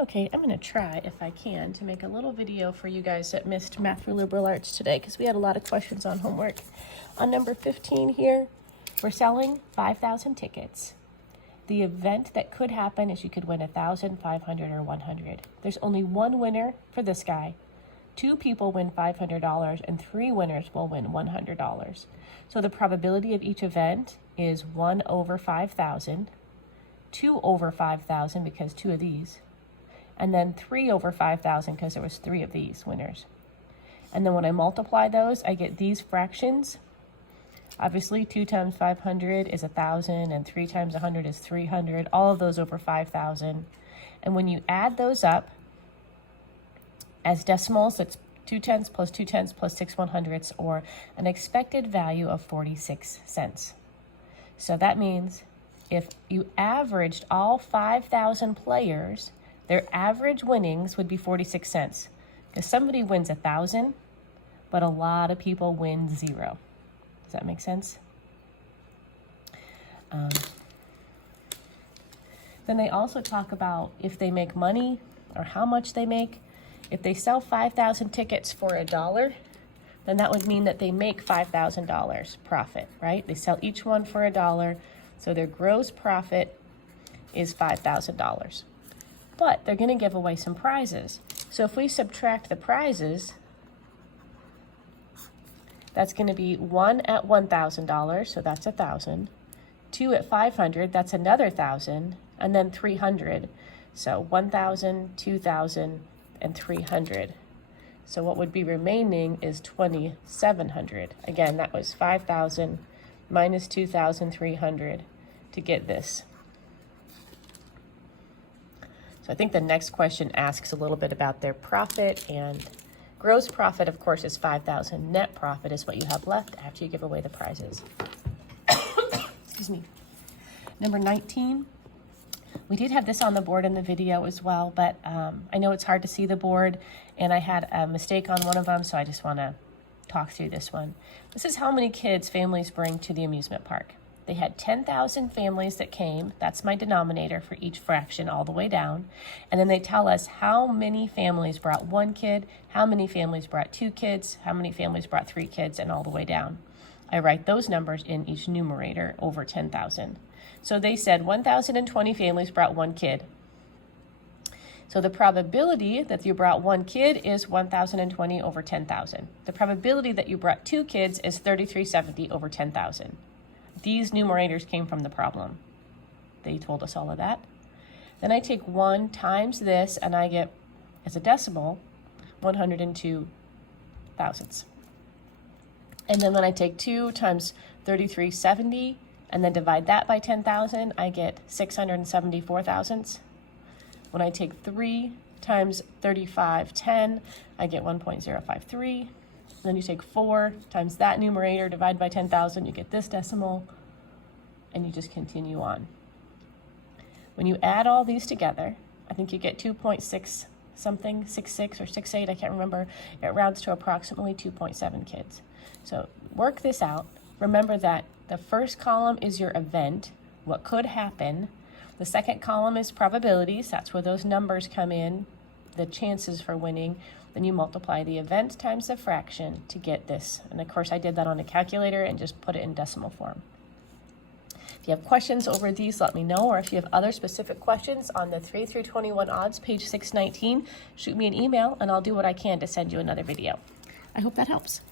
Okay, I'm gonna try, if I can, to make a little video for you guys that missed Math for Liberal Arts today, because we had a lot of questions on homework. On number 15 here, we're selling 5,000 tickets. The event that could happen is you could win 1,000, 500, or 100. There's only one winner for this guy. 2 people win $500, and 3 winners will win $100. So the probability of each event is 1 over 5,000, 2 over 5,000 because 2 of these, and then 3 over 5,000 because there was 3 of these winners. And then when I multiply those, I get these fractions. Obviously, 2 times 500 is 1,000, and 3 times 100 is 300, all of those over 5,000. And when you add those up as decimals, it's 2 tenths plus 2 tenths plus 6 100ths, or an expected value of 46 cents. So that means if you averaged all 5,000 players, their average winnings would be 46 cents. Because somebody wins 1,000, but a lot of people win 0. Does that make sense? Then they also talk about if they make money or how much they make. If they sell 5,000 tickets for $1, then that would mean that they make $5,000 profit, right? They sell each one for $1, so their gross profit is $5,000. But they're going to give away some prizes. So if we subtract the prizes, that's going to be 1 at $1,000, so that's 1,000. 2 at 500, that's another 1,000, and then 300. So 1,000, 2,000, and 300. So what would be remaining is 2,700. Again, that was 5,000 minus 2,300 to get this. So I think the next question asks a little bit about their profit, and gross profit, of course, is 5,000. Net profit is what you have left after you give away the prizes. Excuse me. Number 19. We did have this on the board in the video as well, but I know it's hard to see the board, and I had a mistake on one of them, so I just want to talk through this one. This is how many kids families bring to the amusement park. They had 10,000 families that came. That's my denominator for each fraction all the way down. And then they tell us how many families brought 1 kid, how many families brought 2 kids, how many families brought 3 kids, and all the way down. I write those numbers in each numerator over 10,000. So they said 1,020 families brought 1 kid. So the probability that you brought 1 kid is 1,020 over 10,000. The probability that you brought 2 kids is 3,370 over 10,000. These numerators came from the problem. They told us all of that. Then I take 1 times this, and I get, as a decimal, 102 thousandths. And then when I take 2 times 3,370, and then divide that by 10,000, I get 674 thousandths. When I take 3 times 3510, I get 1.053. Then you take 4 times that numerator, divide by 10,000, you get this decimal, and you just continue on. When you add all these together, I think you get 2.6 something, 66 or 68, I can't remember. It rounds to approximately 2.7 kids. So work this out. Remember that the first column is your event, what could happen. The second column is probabilities, that's where those numbers come in, the chances for winning. Then you multiply the event times the fraction to get this. And of course I did that on a calculator and just put it in decimal form. If you have questions over these, let me know, or if you have other specific questions on the 3 through 21 odds, page 619, shoot me an email and I'll do what I can to send you another video. I hope that helps.